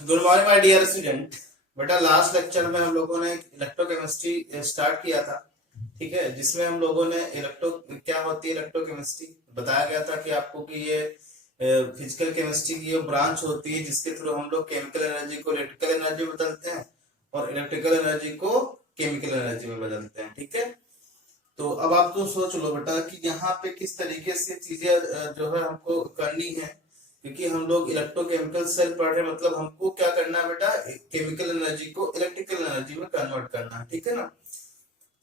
Good morning my dear student. बेटा last lecture में हम लोगों ने इलेक्ट्रोकेमिस्ट्री स्टार्ट किया था, ठीक है, जिसमें हम लोगों ने क्या होती है इलेक्ट्रोकेमिस्ट्री बताया गया था कि आपको कि ये फिजिकल केमिस्ट्री की जो ब्रांच होती है जिसके थ्रू हम लोग केमिकल एनर्जी को इलेक्ट्रिकल एनर्जी में बदलते हैं और इलेक्ट्रिकल एनर्जी को केमिकल एनर्जी में बदलते हैं, ठीक है। तो अब आप तो सोच लो बेटा कि यहाँ पे किस तरीके से चीजें जो है हमको करनी है, क्योंकि हम लोग इलेक्ट्रोकेमिकल सेल पढ़ रहे हैं, मतलब हमको क्या करना है बेटा, केमिकल एनर्जी को इलेक्ट्रिकल एनर्जी में कन्वर्ट करना है, ठीक है ना।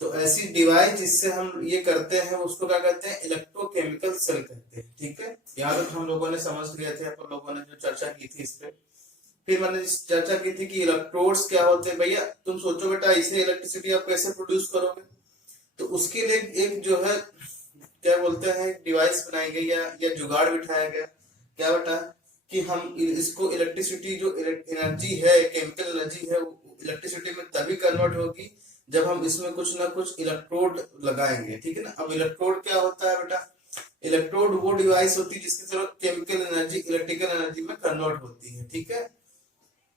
तो ऐसी डिवाइस जिससे हम ये करते हैं उसको क्या कहते हैं, इलेक्ट्रोकेमिकल सेल कहते हैं, ठीक है। यहाँ तक हम लोगों ने समझ लिया थे, अपन लोगों ने जो चर्चा की थी इस पे। फिर मैंने चर्चा की थी कि इलेक्ट्रोड्स क्या होते हैं। भैया तुम सोचो बेटा, इसे इलेक्ट्रिसिटी आप कैसे प्रोड्यूस करोगे, तो उसके लिए एक जो है क्या बोलते हैं डिवाइस बनाई गई या जुगाड़ बिठाया गया। क्या बेटा कि हम इसको इलेक्ट्रिसिटी जो एनर्जी है, केमिकल एनर्जी है, इलेक्ट्रिसिटी में तभी कन्वर्ट होगी जब हम इसमें कुछ ना कुछ इलेक्ट्रोड लगाएंगे, ठीक है ना। अब इलेक्ट्रोड क्या होता है बेटा, इलेक्ट्रोड वो डिवाइस होती है जिसके through chemical energy electrical energy में कन्वर्ट होती है, ठीक है।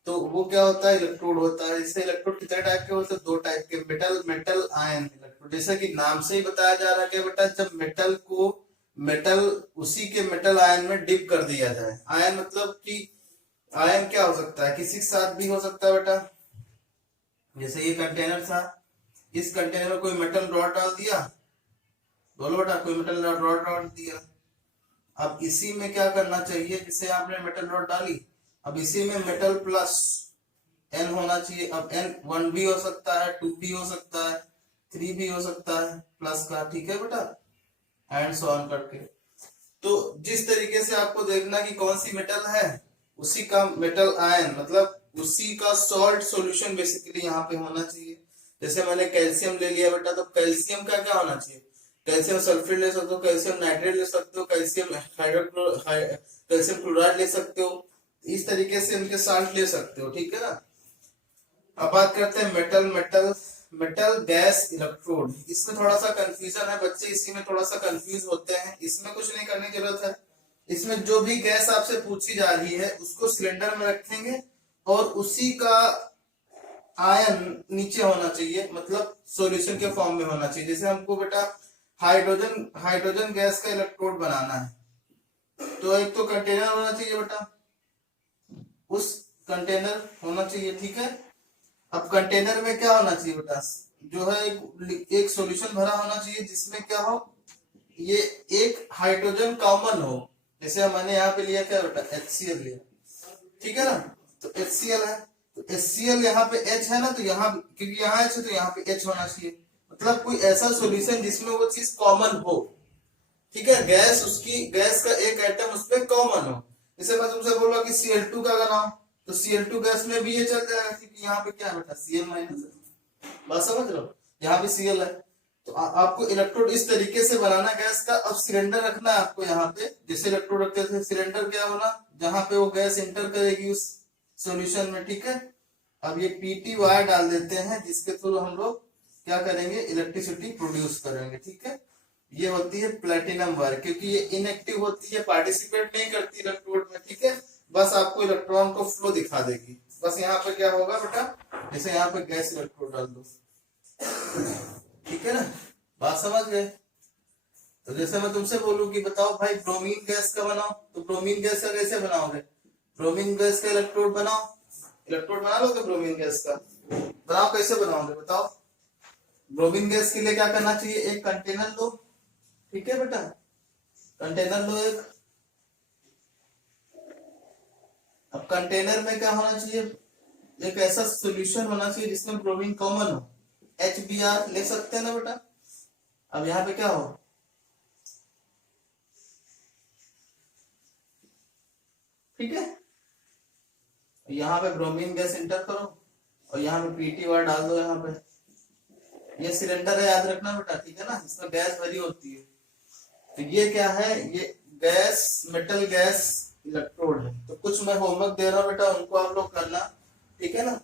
तो वो क्या होता है, इलेक्ट्रोड होता है। इससे इलेक्ट्रोड कितने टाइप के होते हैं, दो टाइप के, मेटल मेटल आयन इलेक्ट्रोड। जैसा कि नाम से ही बताया जा रहा है कि बेटा जब मेटल को मेटल उसी के मेटल आयन में डिप कर दिया जाए। आयन मतलब कि आयन क्या हो सकता है, किसी के साथ भी हो सकता है बेटा। जैसे ये कंटेनर था, इस कंटेनर में कोई मेटल रॉड डाल दिया, बोलो बेटा कोई मेटल रॉड डाल दिया। अब इसी में क्या करना चाहिए, जिसे आपने मेटल रॉड डाली, अब इसी में मेटल प्लस एन होना चाहिए। अब एन 1 भी हो सकता है, 2 भी हो सकता है, 3 भी हो सकता है प्लस का, ठीक है बेटा, एंड सो ऑन करके। तो जिस तरीके से आपको देखना कि कौन सी मेटल है, उसी का मेटल आयन मतलब उसी का सॉल्ट सॉल्यूशन बेसिकली यहाँ पे होना चाहिए। जैसे मैंने कैल्शियम ले लिया बेटा, तो कैल्शियम का क्या होना चाहिए, कैल्शियम सल्फेट ले सकते हो, कैल्शियम नाइट्रेट ले सकते हो, कैल्शियम क्लोराइड ले सकते हो। इस तरीके से उनके साल्ट ले सकते हो, ठीक है ना। अब बात करते हैं metal metal metal gas electrode. इसमें थोड़ा सा कंफ्यूजन है बच्चे, इसी में थोड़ा सा कंफ्यूज होते हैं। इसमें कुछ नहीं करने की जरूरत है। इसमें जो भी गैस आपसे पूछी जा रही है उसको सिलेंडर में रखेंगे और उसी का आयन नीचे होना चाहिए, मतलब सॉल्यूशन के फॉर्म में होना चाहिए। जैसे हमको बेटा हाइड्रोजन हाइड्रोजन गैस का इलेक्ट्रोड बनाना है, तो एक तो कंटेनर होना चाहिए बेटा, उस कंटेनर होना चाहिए, ठीक है। अब कंटेनर में क्या होना चाहिए बेटा, जो है एक सॉल्यूशन भरा होना चाहिए जिसमें क्या हो, ये एक हाइड्रोजन कॉमन हो। जैसे मैंने यहाँ पे लिया क्या बेटा, HCl लिया, ठीक है ना। तो HCl है, तो HCl यहाँ पे H है ना, तो यहाँ क्योंकि यहाँ H है तो यहाँ पे H होना चाहिए। मतलब कोई ऐसा सॉल्यूशन जिसमें वो चीज कॉमन हो, ठीक है। गैस उसकी गैस का एक एटम उसमें कॉमन हो। जैसे मैं तुमसे बोला कि Cl2 का बनाओ, तो Cl2 गैस में भी ये चल जाएगा, क्योंकि यहाँ पे क्या है बेटा, Cl माइनस है। बात समझ लो, यहाँ पे Cl है। तो आपको इलेक्ट्रोड इस तरीके से बनाना गैस का। अब सिलेंडर रखना है आपको यहाँ पे, जैसे इलेक्ट्रोड रखते थे, सिलेंडर क्या होना, जहां पे वो गैस इंटर करेगी उस सॉल्यूशन में, ठीक है। अब ये पीटी वायर डाल देते हैं जिसके थ्रू हम लोग क्या करेंगे, इलेक्ट्रिसिटी प्रोड्यूस करेंगे, ठीक है। ये होती है प्लेटिनम वायर, क्योंकि ये इनएक्टिव होती है, पार्टिसिपेट नहीं करती इलेक्ट्रोड में, ठीक है। बस आपको इलेक्ट्रॉन को फ्लो दिखा देगी। बस यहाँ पे क्या होगा बेटा, जैसे यहाँ पे गैस इलेक्ट्रोड डाल दो, ठीक है ना, बात समझ गए। तो जैसे मैं तुमसे बोलूं कि बताओ भाई ब्रोमीन गैस का बनाओ, तो ब्रोमीन गैस का कैसे बनाओगे, ब्रोमीन गैस का इलेक्ट्रोड बनाओ, इलेक्ट्रोड बना लोगे ब्रोमीन गैस का, बनाओ कैसे बनाओगे बताओ। ब्रोमीन गैस के लिए क्या करना चाहिए, एक कंटेनर लो, ठीक है बेटा, कंटेनर लो एक। अब कंटेनर में क्या होना चाहिए, एक ऐसा सॉल्यूशन होना चाहिए जिसमें ब्रोमीन कॉमन हो, HBr ले सकते हैं ना बेटा। अब यहाँ पे क्या हो, ठीक है, यहाँ पे ब्रोमीन गैस इंटर करो और यहाँ पे पीटी वायर डाल दो। यहाँ पे ये सिलेंडर है, याद रखना बेटा, ठीक है ना, इसमें गैस भरी होती है। तो ये क्या है, ये गैस मेटल गैस इलेक्ट्रोड है। तो कुछ मैं होमवर्क दे रहा हूँ बेटा, उनको आप लोग करना, ठीक है ना।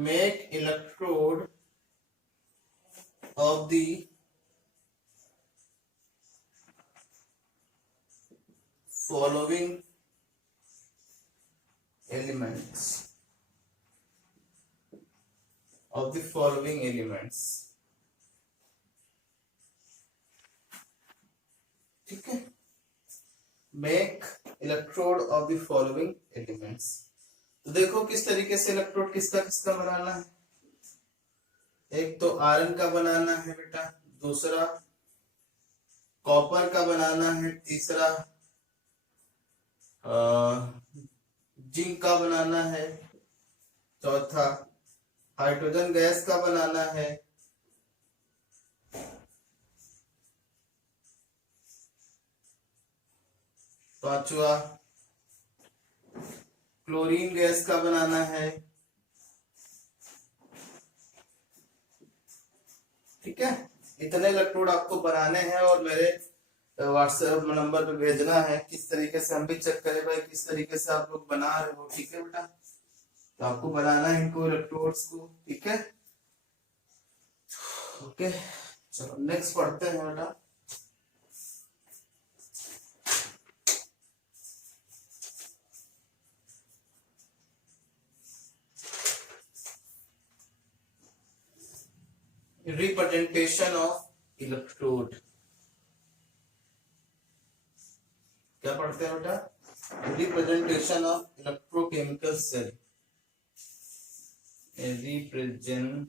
make electrode of the following elements ठीक है, make electrode of the following elements. तो देखो किस तरीके से इलेक्ट्रोड किसका किसका बनाना है। एक तो आयरन का बनाना है बेटा, दूसरा कॉपर का बनाना है, तीसरा जिंक का बनाना है, चौथा हाइड्रोजन गैस का बनाना है, पांचवा क्लोरीन गैस का बनाना है। ठीक है, इतने इलेक्ट्रोड आपको बनाने हैं और मेरे व्हाट्सएप नंबर पे भेजना है। किस तरीके से हम भी चेक करें भाई किस तरीके से आप लोग बना रहे हो। ठीक है बेटा, तो आपको बनाना है इनको इलेक्ट्रोड्स को। ठीक है, ओके, चलो नेक्स्ट पढ़ते हैं बेटा। रिप्रेजेंटेशन ऑफ इलेक्ट्रोड, क्या पढ़ते हैं बेटा? Representation of electrochemical cell, representation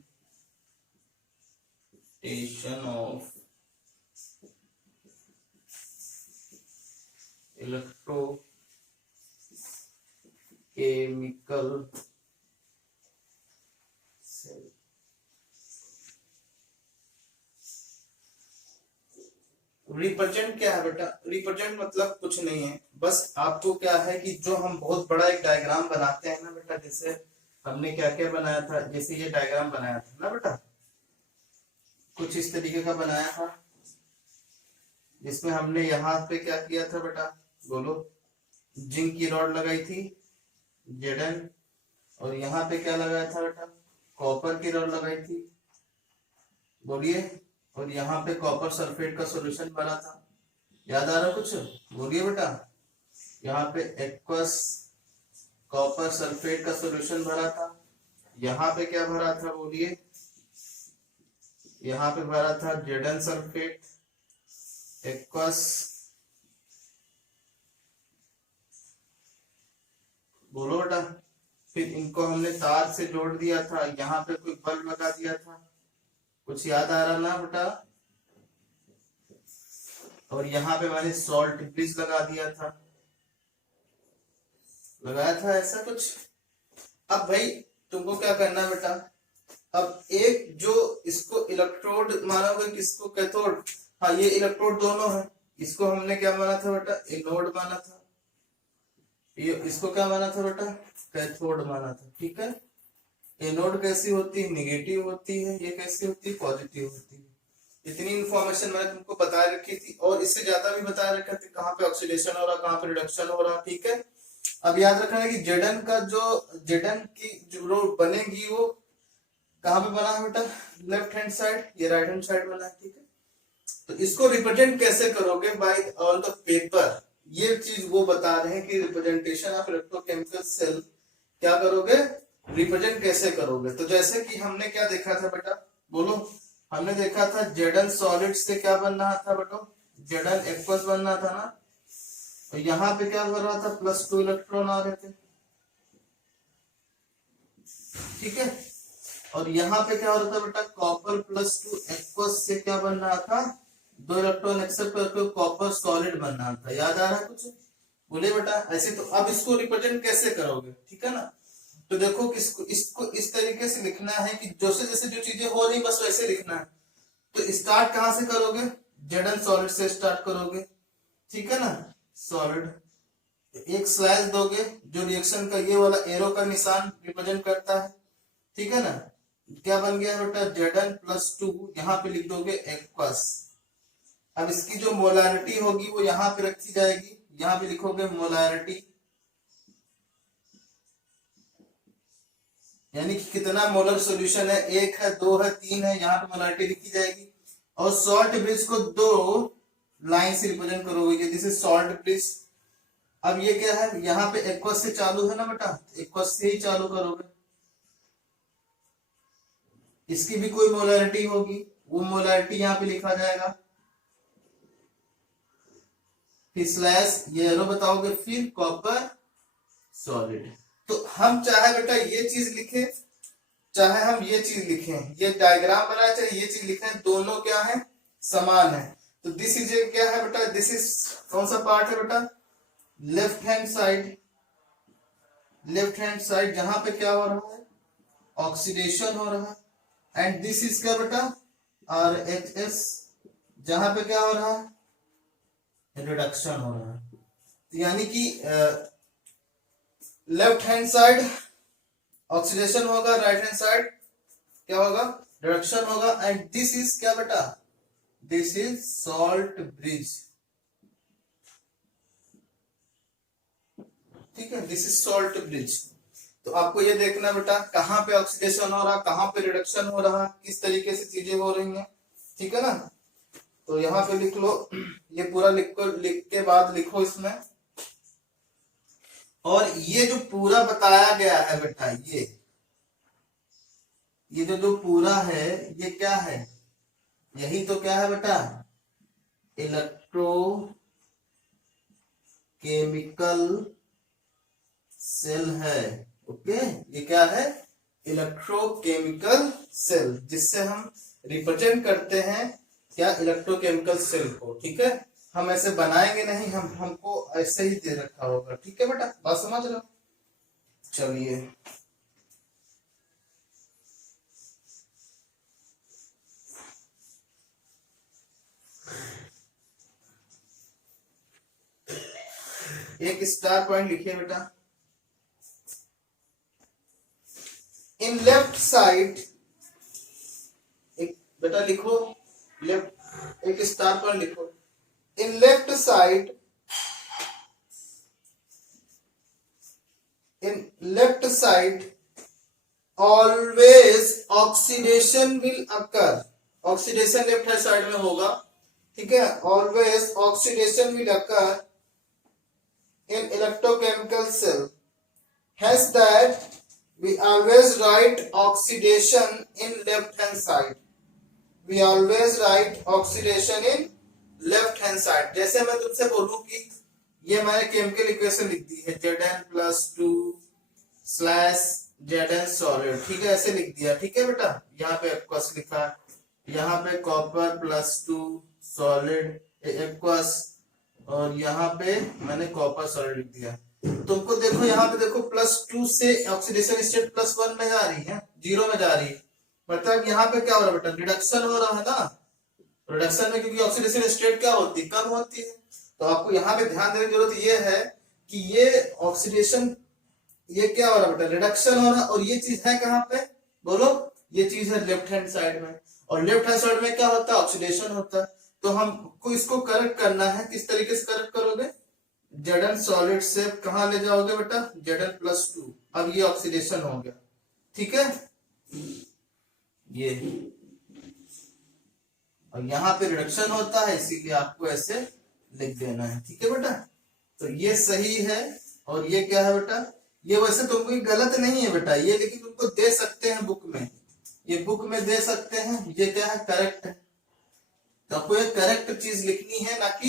of electrochemical cell. Represent क्या है बेटा? रिप्रेजेंट मतलब कुछ नहीं है, बस आपको क्या है कि जो हम बहुत बड़ा एक डायग्राम बनाते हैं ना बेटा, जैसे हमने क्या क्या बनाया था, जैसे ये डायग्राम बनाया था ना बेटा, कुछ इस तरीके का बनाया था, जिसमें हमने यहाँ पे क्या किया था बेटा, बोलो, जिंक की रॉड लगाई थी Zn, और यहाँ पे क्या लगाया था बेटा, कॉपर की रॉड लगाई थी, बोलिए, और यहाँ पे कॉपर सल्फेट का सॉल्यूशन बना था। याद आ रहा कुछ? बोलिए बेटा, यहाँ पे एक्वस कॉपर सल्फेट का सॉल्यूशन भरा था। यहाँ पे क्या भरा था बोलिए, यहाँ पे भरा था Zn सल्फेट, एक्वस, बोलो बेटा। फिर इनको हमने तार से जोड़ दिया था, यहाँ पे कोई बल्ब लगा दिया था, कुछ याद आ रहा ना बेटा? और यहाँ पे मैंने सॉल्ट ब्रिज लगा दिया था, लगाया था ऐसा कुछ। अब भाई तुमको क्या करना बेटा, अब एक जो इसको इलेक्ट्रोड मानोगे, किसको कैथोड, हाँ ये इलेक्ट्रोड दोनों है, इसको हमने क्या माना था बेटा, एनोड माना था, ये इसको क्या माना था बेटा, कैथोड माना था। ठीक है, एनोड कैसी होती है, निगेटिव होती है, ये कैसी होती है, पॉजिटिव होती है। इतनी इंफॉर्मेशन मैंने तुमको बता रखी थी, और इससे ज्यादा भी बता रखा था कहाँ पे ऑक्सीडेशन हो रहा, कहाँ पे रिडक्शन हो रहा। ठीक है, अब याद रखना है कि Zn का जो Zn की जो रो बनेगी वो कहाँ पे बना है बेटा, लेफ्ट हैंड साइड, ये राइट हैंड साइड बना है। ठीक है, तो इसको रिप्रेजेंट कैसे करोगे बाय ऑन द पेपर, ये चीज वो बता रहे हैं कि रिप्रेजेंटेशन ऑफ इलेक्ट्रोकेमिकल सेल क्या करोगे, रिप्रेजेंट कैसे करोगे। तो जैसे कि हमने क्या देखा था बेटा, बोलो, हमने देखा था Zn सॉलिड से क्या बन रहा था बेटा, Zn एक्वस बन रहा था ना, तो यहाँ पे क्या हो रहा था, +2 इलेक्ट्रॉन आ रहे थे। ठीक है, और यहाँ पे क्या हो रहा था बेटा, कॉपर +2 एक्वस से क्या बन रहा था, 2 इलेक्ट्रॉन एक्सेप्ट करके कॉपर सॉलिड बन रहा था। याद आ रहा है कुछ? बोले बेटा ऐसे। तो अब इसको रिप्रेजेंट कैसे करोगे? ठीक है ना, तो देखो इसको इस तरीके से लिखना है कि जैसे जैसे जो चीजें हो रही बस वैसे लिखना है। तो स्टार्ट कहां से करोगे, Zn सॉलिड से स्टार्ट करोगे। ठीक है ना, सॉलिड, एक स्लैश दोगे जो रिएक्शन का ये वाला एरो का निशान रिप्रेजेंट करता है। ठीक है ना, क्या बन गया बेटा, Zn +2, यहाँ पे लिख दोगे एक्वस। अब इसकी जो मोलारिटी होगी वो यहाँ पे रखी जाएगी, यहाँ पे लिखोगे मोलारिटी, यानी कि कितना मोलर सॉल्यूशन है, 1 है, 2 है, 3 है, यहाँ पे मोलारिटी लिखी जाएगी। और सॉल्ट ब्रिज को 2 लाइन से रिप्रेजेंट करोगे, दिस इज सॉल्ट ब्रिज। अब ये क्या है, यहाँ पे एक्वस से चालू है ना बेटा, एक्वस से ही चालू करोगे। इसकी भी कोई मोलारिटी होगी, वो मोलारिटी यहाँ पे लिखा जाएगा, फिर स्लैश ये एरो बताओगे, फिर कॉपर सॉलिड। तो हम चाहे बेटा ये चीज लिखे, चाहे हम ये चीज लिखें, ये डायग्राम बनाए, चाहे ये चीज लिखें, दोनों क्या है, समान है। तो दिस इज क्या है बेटा, दिस इज कौन सा पार्ट है बेटा, left hand side. Left hand side जहां पे क्या हो रहा है, ऑक्सीडेशन हो रहा है। एंड दिस इज क्या बेटा, RHS, जहां पे क्या हो रहा है, रिडक्शन हो रहा है। तो यानी कि लेफ्ट हैंड साइड ऑक्सीडेशन होगा, राइट हैंड साइड क्या होगा, रिडक्शन होगा। एंड दिस इज क्या बेटा, दिस इज सॉल्ट ब्रिज, ठीक है, दिस इज सॉल्ट ब्रिज। तो आपको ये देखना बेटा, कहाँ पे ऑक्सीडेशन हो रहा, कहाँ पे रिडक्शन हो रहा, किस तरीके से चीजें हो रही हैं, ठीक है ना। तो यहाँ पे लिख लो, ये पूरा लिख के बाद लिखो इसमें। और ये जो पूरा बताया गया है बेटा, ये जो पूरा है, ये क्या है, यही तो क्या है बेटा, इलेक्ट्रोकेमिकल सेल है। ओके, ये क्या है, इलेक्ट्रोकेमिकल सेल, जिससे हम रिप्रेजेंट करते हैं क्या, इलेक्ट्रोकेमिकल सेल को, ठीक है। हम ऐसे बनाएंगे नहीं, हमको ऐसे ही दे रखा होगा, ठीक है बेटा, बात समझ लो। चलिए एक स्टार पॉइंट लिखिए बेटा, इन लेफ्ट साइड, एक बेटा लिखो, लेफ्ट एक स्टार पॉइंट लिखो, in left side, in left side always oxidation will occur, oxidation left hand side में होगा, ठीक है। Always oxidation will occur in electrochemical cell, hence that we always write oxidation in left hand side, we always write oxidation in left hand side। जैसे मैं तुमसे बोलूं कि ये मैंने केमिकल इक्वेशन लिख दी है, Zn+2 स्लैश Zn सॉलिड, ठीक है, ऐसे लिख दिया, ठीक है बेटा। यहाँ पे एक्वस लिखा, यहाँ पे copper+2 सॉलिड एक्वस, और यहाँ पे मैंने कॉपर सॉलिड लिख दिया। तुमको देखो यहाँ पे देखो, +2 से ऑक्सीडेशन स्टेट +1 में जा रही है, 0 में जा रही है, मतलब यहाँ पे क्या हो रहा है बेटा, रिडक्शन हो रहा है ना। रिडक्शन में क्योंकि ऑक्सीडेशन स्टेट क्या होती है, कम होती है। तो आपको यहाँ पे ध्यान देने की जरूरत ये है कि ये ऑक्सीडेशन, ये क्या हो रहा है बेटा, रिडक्शन हो रहा है। और ये चीज है कहाँ पे, बोलो, ये चीज है लेफ्ट हैंड साइड में, और लेफ्ट हैंड साइड में क्या होता है, ऑक्सीडेशन होता है। तो हमको इसको करेक्ट करना है, किस तरीके से करेक्ट करोगे, Zn सॉलिड से कहां ले जाओगे बेटा, Zn+2, अब ये ऑक्सीडेशन हो गया, ठीक है, ये, और यहाँ पे रिडक्शन होता है, इसीलिए आपको ऐसे लिख देना है, ठीक है बेटा। तो ये सही है, और ये क्या है बेटा, ये वैसे तुमको गलत नहीं है बेटा ये, लेकिन तुमको दे सकते हैं बुक में, ये बुक में दे सकते हैं, ये क्या है, करेक्ट है। तो आपको ये करेक्ट चीज लिखनी है, ना कि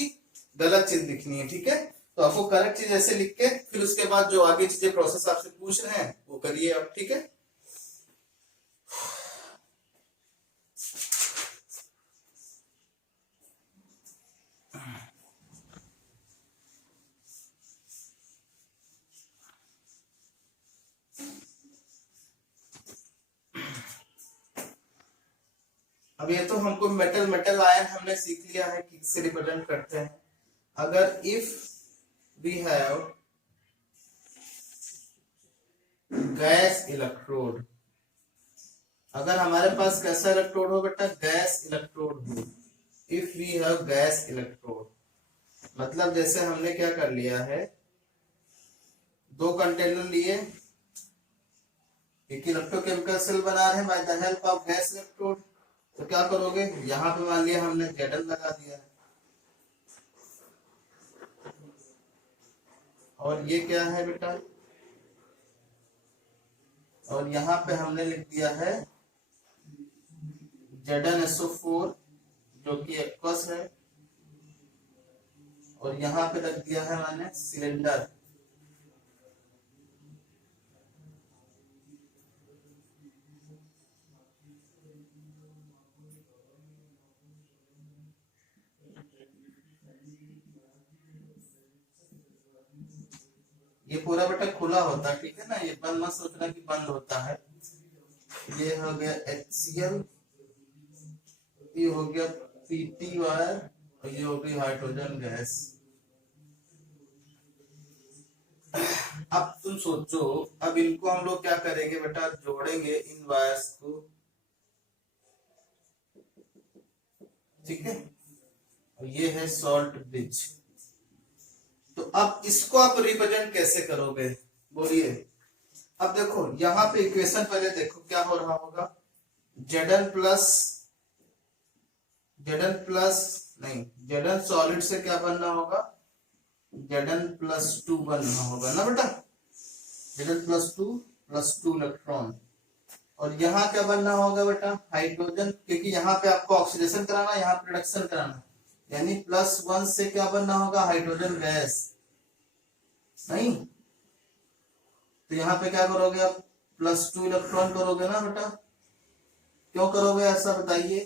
गलत चीज लिखनी है, ठीक है। तो आपको करेक्ट चीज ऐसे लिख के, फिर उसके बाद जो आगे चीजें प्रोसेस आपसे पूछ रहे हैं वो करिए आप, ठीक है। अब ये तो हमको मेटल आयन हमने सीख लिया है कि किससे रिप्रेजेंट करते हैं। अगर if we have gas electrode, अगर हमारे पास कैसा इलेक्ट्रोड हो बेटा, गैस इलेक्ट्रोड हो, if we have gas electrode, मतलब जैसे हमने क्या कर लिया है, 2 कंटेनर लिए, क्योंकि इलेक्ट्रोकेमिकल सेल बना रहे हैं by the help of gas electrode. तो क्या करोगे, यहाँ पे मान लिया हमने Zn लगा दिया है, और ये क्या है बेटा, और यहाँ पे हमने लिख दिया है ZnSO4 जो कि एक्वस है, और यहाँ पे रख दिया है मैंने सिलेंडर। ये पूरा बेटा खुला होता है, ठीक है ना, ये बंद मत सोचना कि बंद होता है। ये हो गया HCl, ये हो गया PT वायर, और ये हो गई हाइड्रोजन गैस। अब तुम सोचो, अब इनको हम लोग क्या करेंगे बेटा, जोड़ेंगे इन वायर्स को, ठीक है, और ये है सॉल्ट ब्रिज। तो अब इसको आप रिप्रेजेंट कैसे करोगे, बोलिए। अब देखो यहाँ पे इक्वेशन पहले देखो क्या हो रहा होगा, Zn प्लस नहीं, Zn सॉलिड से क्या बनना होगा, Zn+2 बनना होगा ना बेटा, Zn+2 इलेक्ट्रॉन। और यहाँ क्या बनना होगा बेटा, हाइड्रोजन, क्योंकि यहाँ पे आपको ऑक्सीडेशन कराना, यहाँ पे रिडक्शन कराना, यानी +1 से क्या बनना होगा, हाइड्रोजन गैस, नहीं। तो यहाँ पे क्या करोगे आप, +2 इलेक्ट्रॉन करोगे ना बेटा। क्यों करोगे ऐसा बताइए,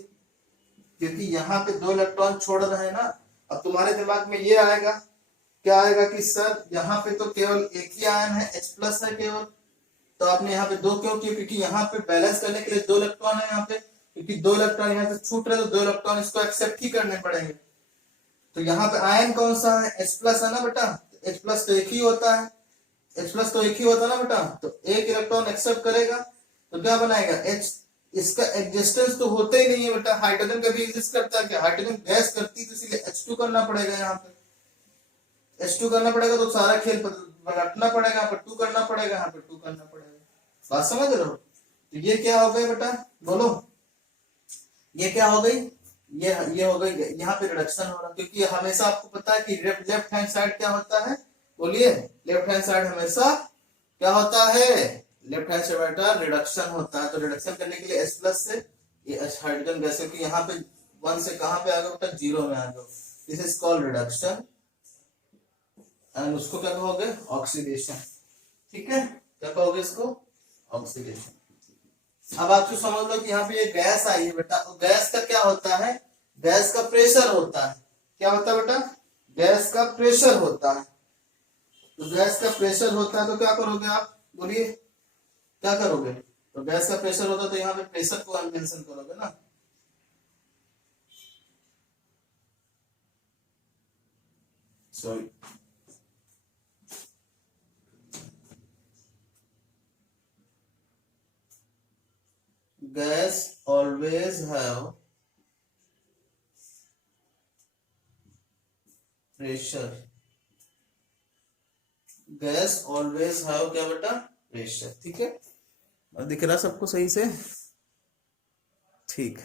क्योंकि यहाँ पे 2 इलेक्ट्रॉन छोड़ रहे हैं ना। अब तुम्हारे दिमाग में ये आएगा, क्या आएगा कि सर यहाँ पे तो केवल एक ही आयन है, H+ है केवल, तो आपने यहाँ पे 2 क्यों किया, क्योंकि यहाँ पे बैलेंस करने के लिए 2 इलेक्ट्रॉन है यहाँ पे, क्योंकि 2 इलेक्ट्रॉन यहाँ से छूट रहे तो 2 इलेक्ट्रॉन इसको एक्सेप्ट ही करने पड़ेंगे। तो यहाँ पे आयन कौन सा है, H+ है ना बेटा, H+ तो एक ही होता है, H+ तो एक ही होता है ना बेटा, तो एक इलेक्ट्रॉन एक्सेप्ट करेगा तो क्या बनाएगा H, इसका एग्जिस्टेंस तो होता ही नहीं है बेटा। हाइड्रोजन कभी एग्जिस्ट करता है क्या, हाइड्रोजन गैस करती है, तो इसलिए H2 करना पड़ेगा, यहाँ पे H2 करना पड़ेगा, तो सारा खेल पलटना पड़ेगा, यहाँ पे 2 करना पड़ेगा, यहाँ पे 2 करना पड़ेगा। बात समझ रहे हो। तो ये क्या हो गई बेटा, बोलो, ये क्या हो गई, ये हो गई, यहाँ पे रिडक्शन हो रहा, क्योंकि हमेशा आपको पता है कि लेफ्ट हैंड साइड क्या होता है, बोलिए, लेफ्ट हैंड साइड हमेशा क्या होता है, लेफ्ट हैंड साइड बेटा रिडक्शन होता है। तो रिडक्शन करने के लिए H+ से ये हाइड्रोजन गैस, क्योंकि यहाँ पे 1 से कहां पे आ गया बेटा, 0 में आ गया, this is called reduction, and उसको क्या कहोगे, ऑक्सीडेशन, ठीक है, क्या कहोगे इसको, ऑक्सीडेशन। अब आप जो समझ लो कि यहाँ पे ये गैस आई है बेटा, तो गैस का क्या होता है, गैस का प्रेशर होता है, क्या होता है बेटा, गैस का प्रेशर होता है। तो गैस का प्रेशर होता है तो क्या करोगे आप, बोलिए, क्या करोगे, तो गैस का प्रेशर होता है तो यहाँ पे प्रेशर को मेंशन करोगे ना। Sorry, gas always have pressure, gas always have क्या बेटा, प्रेशर, ठीक है, और दिख रहा सबको सही से, ठीक।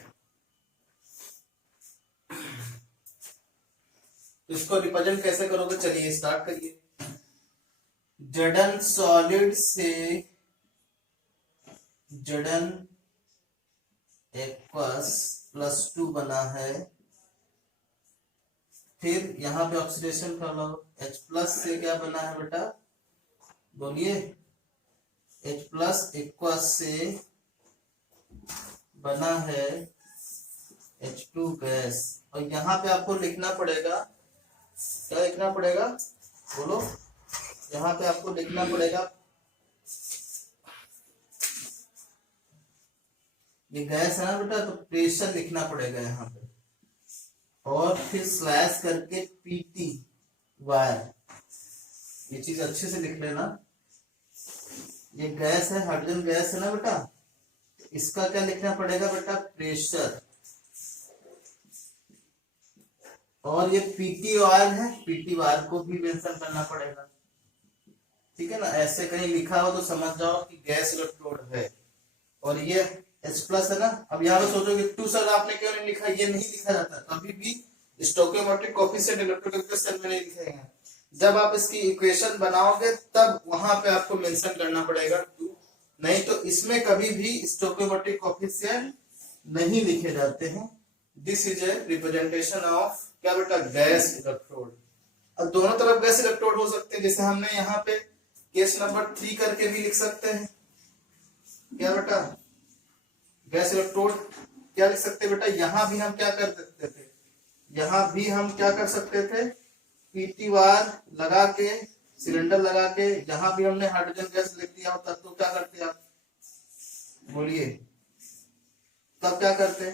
इसको रिप्रेजेंट कैसे करोगे, चलिए स्टार्ट करिए। Zn सॉलिड से Zn एक्वस +2 बना है, फिर यहाँ पे ऑक्सीडेशन कर लो, H+ से क्या बना है बेटा, बोलिए, H+ एक्वस से बना है H2 गैस, और यहाँ पे आपको लिखना पड़ेगा, क्या लिखना पड़ेगा, बोलो, यहाँ पे आपको लिखना पड़ेगा, ये गैस है ना बेटा, तो प्रेशर लिखना पड़ेगा यहाँ पे, और फिर स्लैश करके PT वायर, ये चीज अच्छे से लिख लेना। ये गैस है, हाइड्रोजन गैस है ना बेटा, इसका क्या लिखना पड़ेगा बेटा, प्रेशर, और ये PT वायर है, PT वायर को भी मेंशन करना पड़ेगा। ठीक है ना, ऐसे कहीं लिखा हो तो समझ जाओ कि गैस इलेक्ट्रोड है। और ये H+ है ना। अब यहाँ पे सोचोगे टू सर आपने क्यों नहीं लिखा, ये नहीं लिखा जाता कभी भी, स्टोइकोमेट्रिक कोएफिशिएंट इलेक्ट्रोकेमिकल सेल में नहीं लिखेंगे। जब आप इसकी इक्वेशन बनाओगे तब वहां पे आपको मेंशन करना पड़ेगा टू, नहीं तो इसमें कभी भी स्टोइकोमेट्रिक कोएफिशिएंट नहीं लिखे जाते हैं। This is a representation of क्या बेटा, गैस इलेक्ट्रोड। अब दोनों तरफ गैस इलेक्ट्रोड हो सकते हैं, जैसे हमने यहाँ पे केस नंबर 3 करके भी लिख सकते हैं। क्या बेटा, गैस इलेक्ट्रोड क्या लिख सकते हैं बेटा, यहां भी हम क्या कर सकते थे, यहां भी हम क्या कर सकते थे, पीटी वायर लगा के, सिलेंडर लगा के, यहां भी हमने हाइड्रोजन गैस लिख दिया होता तो क्या करते आप, बोलिए, तब क्या करते।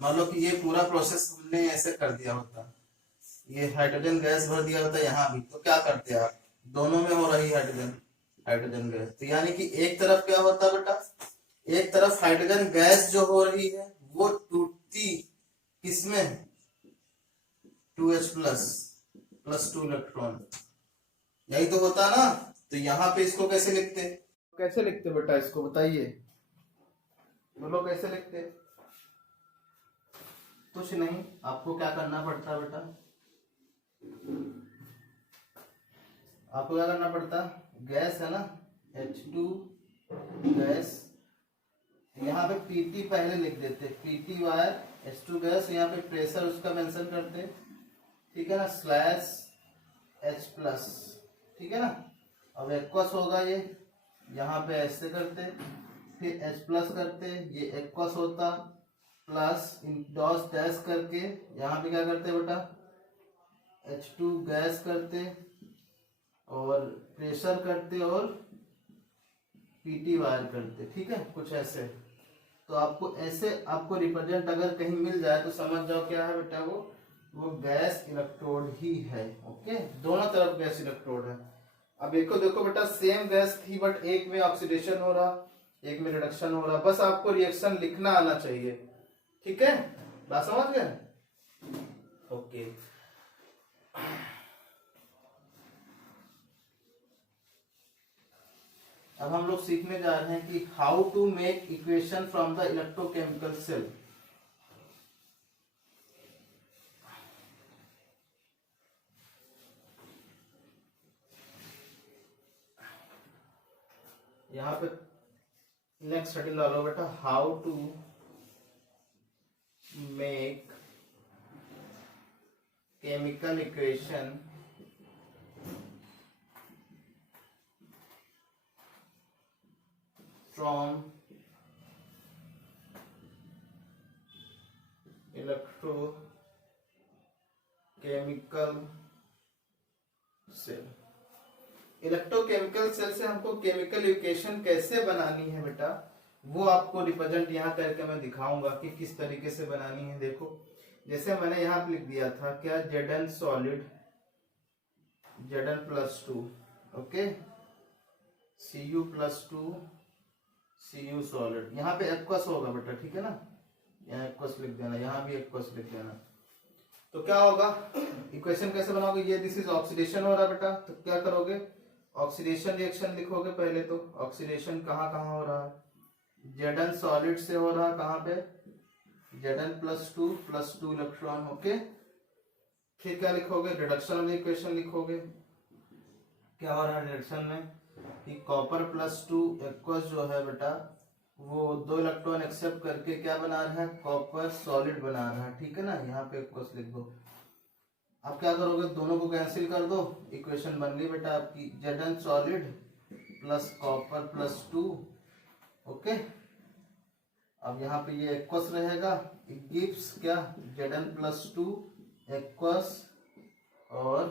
मान लो कि ये पूरा प्रोसेस हमने ऐसे कर दिया होता, ये हाइड्रोजन गैस भर दिया होता यहाँ भी, तो क्या करते आप, दोनों में हो रही हाइड्रोजन गैस, तो यानी कि एक तरफ क्या होता बेटा, एक तरफ हाइड्रोजन गैस जो हो रही है वो टूटती किसमें, 2H+ प्लस 2 इलेक्ट्रॉन, यही तो होता ना। तो यहाँ पे इसको कैसे लिखते बेटा, इसको बताइए, बोलो कैसे लिखते। कुछ नहीं, आपको क्या करना पड़ता है बेटा, आपको क्या करना पड़ता, गैस है ना, H2 गैस, यहाँ पे Pt पहले लिख देते, Pt वायर H2 गैस, यहाँ पे प्रेशर उसका मेंशन करते, ठीक है ना, /H+, ठीक है ना। अब एक्वस होगा ये, यहाँ पे ऐसे करते, फिर H+ करते, ये एक्वस होता, प्लस डॉस डैश करके यहाँ पे क्या करते बेटा, H2 गैस करते और प्रेशर करते और पीटी वायर करते, ठीक है, कुछ ऐसे। तो आपको ऐसे आपको रिप्रेजेंट अगर कहीं मिल जाए तो समझ जाओ क्या है बेटा, वो गैस इलेक्ट्रोड ही है। ओके, दोनों तरफ गैस इलेक्ट्रोड है। अब देखो बेटा, सेम गैस थी बट एक में ऑक्सीडेशन हो रहा, एक में रिडक्शन हो रहा, बस आपको रिएक्शन लिखना आना चाहिए, ठीक है, बात समझ गए। ओके, अब हम लोग सीखने जा रहे हैं कि how to make equation from the electrochemical cell. यहाँ पे नेक्स्ट हेडिंग डालो बेटा, how to make chemical equation from electrochemical cell. Electrochemical cell से हमको केमिकल इक्वेशन कैसे बनानी है बेटा, वो आपको रिप्रेजेंट यहाँ करके मैं दिखाऊंगा कि किस तरीके से बनानी है। देखो, जैसे मैंने यहाँ पे लिख दिया था क्या, Zn solid Zn+2, okay, Cu+2 Cu solid, यहाँ पे एक्वस होगा बेटा, ठीक है ना, यहाँ एक्वस लिख देना, यहाँ भी एक्वस लिख देना। तो क्या होगा, इक्वेशन कैसे बनाओगे, ये दिस इज ऑक्सीडेशन हो रहा बेटा, तो क्या करोगे, ऑक्सीडेशन रिएक्शन लिखोगे पहले। तो ऑक्सीडेशन कहाँ कहाँ हो रहा है, Zn सॉलिड से हो रहा, कहाँ पे, Zn+2 प्लस 2 इलेक्ट्रॉन, ओके। फिर क्या लिखोगे, रिडक्शन वाली इक्वेशन लिखोगे, क्या हो रहा है रिडक्शन में कि Cu+2 एक्वस जो है बेटा, वो 2 इलेक्ट्रॉन एक्सेप्ट करके क्या बना रहा है, कॉपर सॉलिड बना रहा है, ठीक है ना, यहाँ पे एक्वस लिख दो। अब क्या करोगे, दोनों को कैंसिल कर दो, इक्वेशन बन गई बेटा आपकी, Zn solid plus Cu+2, okay. अब यहाँ पे ये एक्वस रहेगा, इट गिव्स क्या, Zn+2 एक्वस और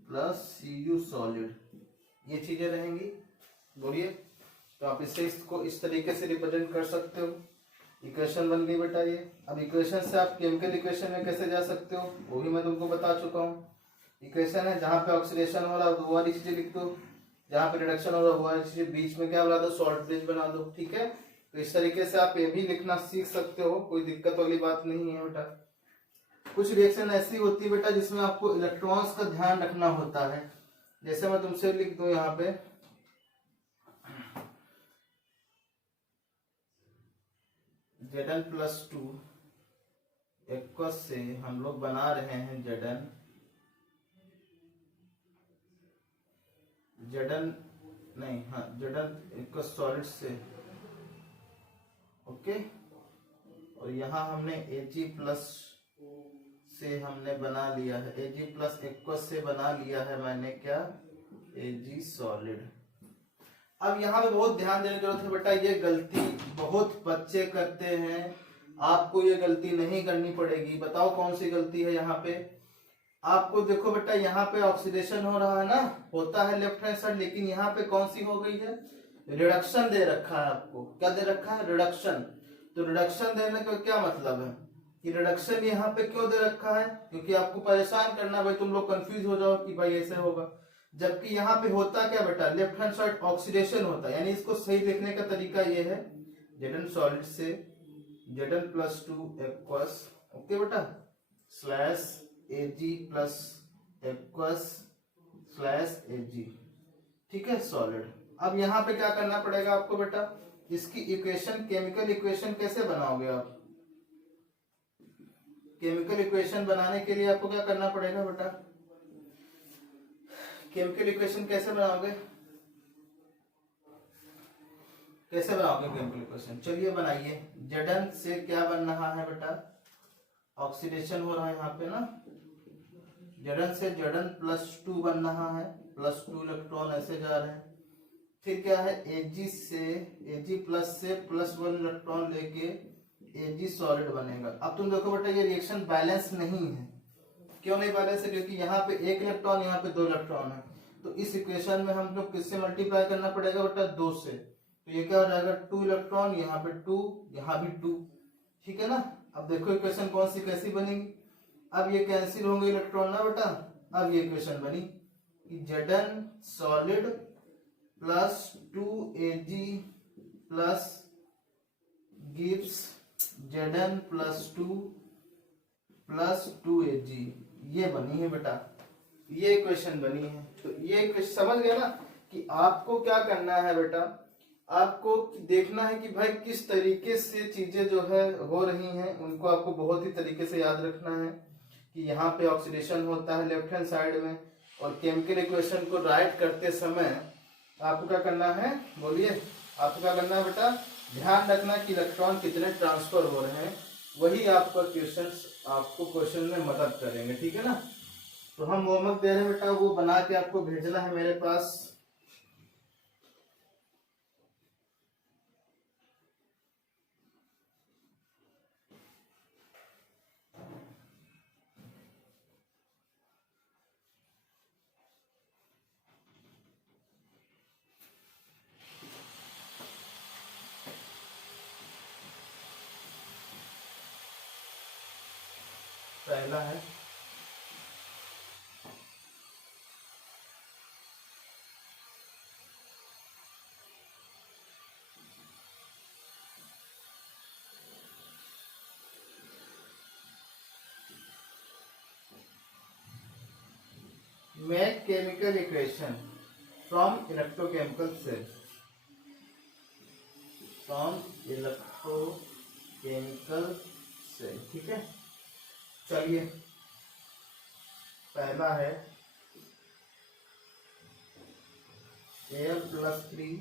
प्लस Cu सॉलिड, ये चीजें रहेंगी, बोलिए। तो आप इसको इस तरीके से रिप्रेजेंट कर सकते हो, इक्वेशन बन गई बेटा ये। अब इक्वेशन से आप केमिकल इक्वेशन में कैसे जा सकते हो, वो भी मैं तुमको बता चुका हूँ। इक्वेशन है, जहाँ पे ऑक्सीडेशन हो रहा है वो वाली चीजें लिख दो, जहाँ पे रिडक्शन हो रहा है वो वाली चीजें, बीच में क्या बना दो, सॉल्ट ब्रिज बना दो, ठीक है। तो इस तरीके से आप ये भी लिखना सीख सकते हो, कोई दिक्कत वाली बात नहीं है बेटा। कुछ रिएक्शन ऐसी होती है बेटा जिसमें आपको इलेक्ट्रॉन्स का ध्यान रखना होता है, जैसे मैं तुमसे लिख दूं यहाँ पे Zn प्लस 2 एक्वस से हम लोग बना रहे हैं Zn नहीं, हाँ Zn एक्वस सॉलिड से, ओके। और यहाँ हमने Ag प्लस से हमने बना लिया है, Ag प्लस एक्वस से बना लिया है मैंने क्या, Ag सॉलिड। अब यहाँ पे बहुत ध्यान देने की जरूरत है बेटा, ये गलती बहुत बच्चे करते हैं, आपको ये गलती नहीं करनी पड़ेगी। बताओ कौन सी गलती है यहाँ पे। आपको देखो बेटा, यहाँ पे ऑक्सीडेशन हो रहा है ना, होता है लेफ्ट हैंड साइड, लेकिन यहाँ पे कौन सी हो गई है, रिडक्शन दे रखा है। आपको क्या दे रखा है, रिडक्शन। तो रिडक्शन देने का क्या मतलब है कि रिडक्शन यहाँ पे क्यों दे रखा है, क्योंकि आपको परेशान करना, भाई तुम लोग कंफ्यूज हो जाओ कि भाई ऐसे होगा, जबकि यहाँ पे होता क्या बेटा, लेफ्ट हैंड साइड ऑक्सीडेशन होता है। यानी इसको सही लिखने का तरीका ये है, Zn सॉलिड से Zn प्लस 2 एक्वस, ओके बेटा, slash Ag plus aqueous slash Ag, ठीक है, सॉलिड। अब यहाँ पे क्या करना पड़ेगा आपको बेटा, इसकी इक्वेशन, केमिकल इक्वेशन कैसे बनाओगे आप। केमिकल इक्वेशन बनाने के लिए आपको क्या करना पड़ेगा बेटा, केमिकल इक्वेशन कैसे बनाओगे, कैसे बनाओगे केमिकल इक्वेशन, चलिए बनाइए। Zn से क्या बन रहा है बेटा, ऑक्सीडेशन हो रहा है यहाँ पे ना, Zn से Zn प्लस 2 बन रहा है, प्लस 2 इलेक्ट्रॉन ऐसे जा रहे हैं। फिर क्या है, Ag से, Ag प्लस से प्लस 1 इलेक्ट्रॉन लेके Ag सॉलिड बनेगा। अब तुम देखो बेटा, ये रिएक्शन बैलेंस नहीं है। क्यों नहीं बैलेंस है, क्योंकि यहाँ पे 1 इलेक्ट्रॉन, यहाँ पे 2 इलेक्ट्रॉन है। तो इस इक्वेशन में हम लोग किससे मल्टीप्लाई करना पड़ेगा बेटा, 2 से। तो ये क्या हो जाएगा, 2 इलेक्ट्रॉन, यहाँ पे 2, यहाँ भी 2, ठीक है ना। अब देखो इक्वेशन कौन सी कैसी बनेगी, अब ये कैंसिल होंगे इलेक्ट्रॉन ना बेटा। अब ये इक्वेशन बनी कि Zn solid plus 2Ag plus gives Zn plus 2 plus 2Ag, ये बनी है बेटा, ये इक्वेशन बनी है। तो ये इक्वेशन समझ गए ना कि आपको क्या करना है बेटा, आपको देखना है कि भाई किस तरीके से चीजें जो है हो रही हैं, उनको आपको बहुत ही तरीके से याद रखना है कि यहाँ पे ऑक्सीडेशन होता है लेफ्ट हैंड साइड में, और केमिकल इक्वेशन को राइट करते समय आपको क्या करना है, बोलिए, आपको क्या करना है बेटा, ध्यान रखना कि इलेक्ट्रॉन कितने ट्रांसफर हो रहे हैं, वही आपका क्वेश्चन आपको क्वेश्चन में मदद करेंगे, ठीक है ना। तो हम होमवर्क दे रहे हैं बेटा, वो बना के आपको भेजना है मेरे पास। पहला है make chemical equation from electrochemical cell, from electrochemical cell, ठीक है। चलिए पहला है Al plus 3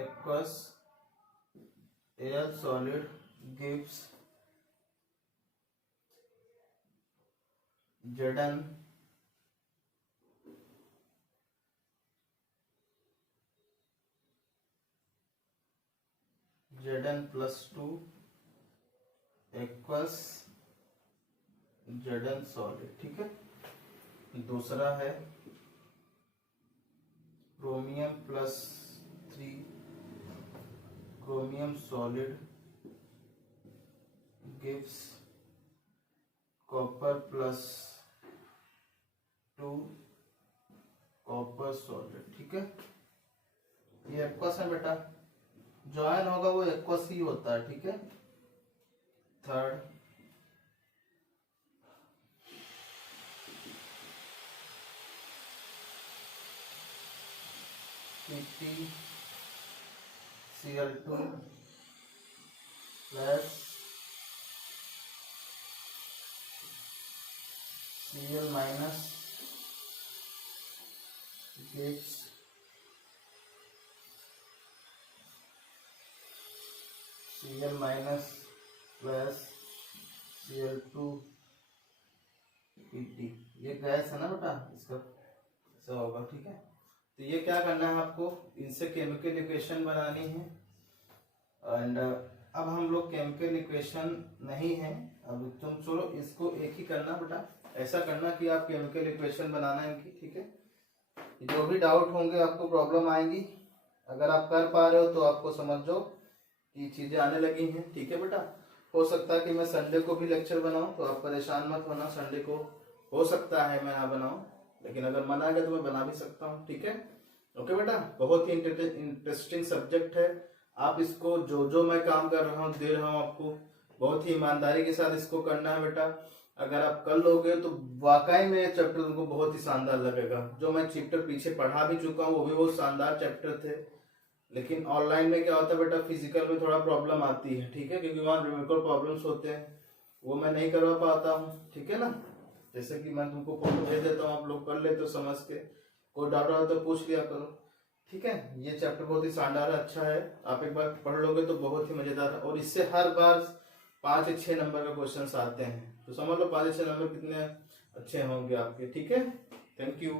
aqueous Al solid gives Zn plus 2 aqueous Zn solid, ठीक है। दूसरा है chromium plus 3 chromium solid gives copper plus 2 copper solid, ठीक है। ये एक्वस है बेटा, जॉइन होगा वो एक्वस ही होता है, ठीक है। Third PtCl2 plus Cl minus Cl minus plus Cl2 Pt, ये गैस है ना बेटा, इसका ऐसा होगा। ठीक है, तो ये क्या करना है आपको, इनसे केमिकल इक्वेशन बनानी है। एंड अब हम लोग केमिकल इक्वेशन नहीं है, अब तुम चलो इसको एक ही करना बेटा, ऐसा करना कि आप केमिकल इक्वेशन बनाना इनकी। ठीक है, जो भी डाउट होंगे आपको प्रॉब्लम आएंगी, अगर आप कर पा रहे हो तो आपको समझ जाओ कि चीजें आने लगी हैं। ठीक है बेटा, हो सकता है कि मैं संडे को भी लेक्चर बनाऊं, तो आप परेशान मत होना, संडे को हो सकता है मैं ना बनाऊं, लेकिन अगर मन आ गया तो मैं बना भी सकता हूं। ठीक है, ओके बेटा, बहुत ही इंटरेस्टिंग सब्जेक्ट है। आप इसको जो जो मैं काम कर रहा हूँ दे रहा हूँ आपको, बहुत ही ईमानदारी के साथ इसको करना है बेटा। अगर आप कर लोगे तो वाकई में ये चैप्टर तुमको बहुत ही शानदार लगेगा। जो मैं चैप्टर पीछे पढ़ा भी चुका हूँ वो भी बहुत शानदार चैप्टर थे, लेकिन ऑनलाइन में क्या होता है बेटा, फिजिकल में थोड़ा प्रॉब्लम आती है। ठीक है, क्योंकि वहाँ न्यूमेरिकल प्रॉब्लम्स होते हैं, वो मैं नहीं करवा पाता हूँ। ठीक है ना, जैसे कि मैं तुमको फोटो भेज देता हूँ, आप लोग कर लेते हो समझ के, कोई डाउट हो तो पूछ लिया करो। ठीक है, ये चैप्टर बहुत ही शानदार अच्छा है, आप एक बार पढ़ लोगे तो बहुत ही मजेदार है, और इससे हर बार 5 या 6 नंबर का क्वेश्चन आते हैं, तो समझ लो 5 या 6 नंबर कितने अच्छे होंगे आपके। ठीक है, थैंक यू।